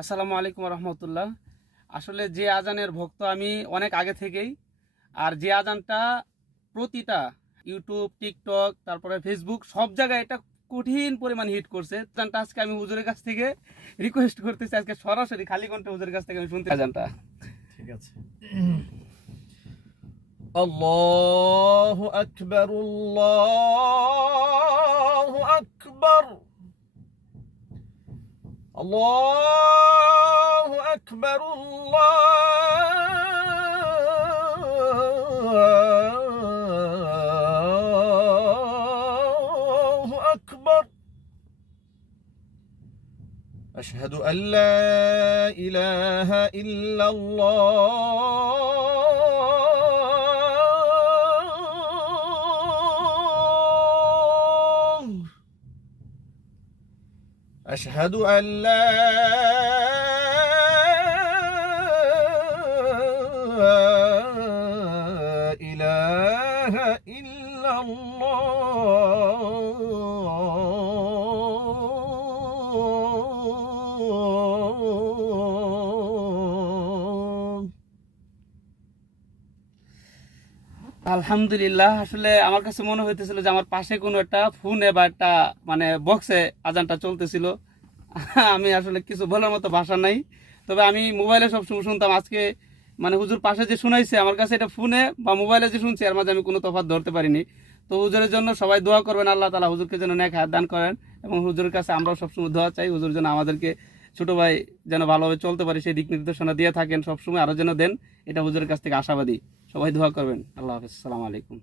আসসালামু আলাইকুম রহমতুল্লাহ। আসলে যে আজানের ভক্ত আমি অনেক আগে থেকেই, আর যে আজানটা প্রতিটা ইউটিউব, টিকটক, তারপরে ফেসবুক সব জায়গায় এটা কঠিন পরিমাণ হিট করছে। আজানটা আজকে আমি হুজুরের কাছ থেকে রিকোয়েস্ট করতেছি, আজকে সরাসরি খালি কণ্ঠে হুজুরের কাছ থেকে আমি শুনতে আজানটা। ঠিক আছে। আল্লাহু আকবার, আল্লাহু আকবার, আল্লাহু আকবার, আল্লাহু আকবার। أشهد أن لا إله إلا الله. أشهد أن لا إله إلا الله. আলহামদুলিল্লাহ। আসলে আমার কাছে মনে হইতেছিল যে আমার পাশে কোনো একটা ফোনে বা একটা মানে বক্সে আজানটা চলতেছিল। আমি আসলে কিছু বলার মতো ভাষা নাই, তবে আমি মোবাইলে সবসময় শুনতাম। আজকে মানে হুজুর পাশে যে শুনাইছে, আমার কাছে এটা ফোনে বা মোবাইলে যে শুনছি এর মাঝে আমি কোনো তফাৎ ধরতে পারিনি। তো হুজুরের জন্য সবাই দোয়া করবেন, আল্লাহ তাআলা হুজুরকে যেন নেক হায়াত দান করেন, এবং হুজুরের কাছে আমরাও সবসময় দোয়া চাই হুজুর যেন আমাদেরকে ছোট ভাই যেন ভালোভাবে চলতে পারে সেই দিক নির্দেশনা দিয়ে থাকেন সবসময়, আরো যেন দেন, এটা হুজুরের কাছ থেকে আশাবাদী। সবাই দোয়া করবেন। আল্লাহ হাফেজ, আসসালামু আলাইকুম।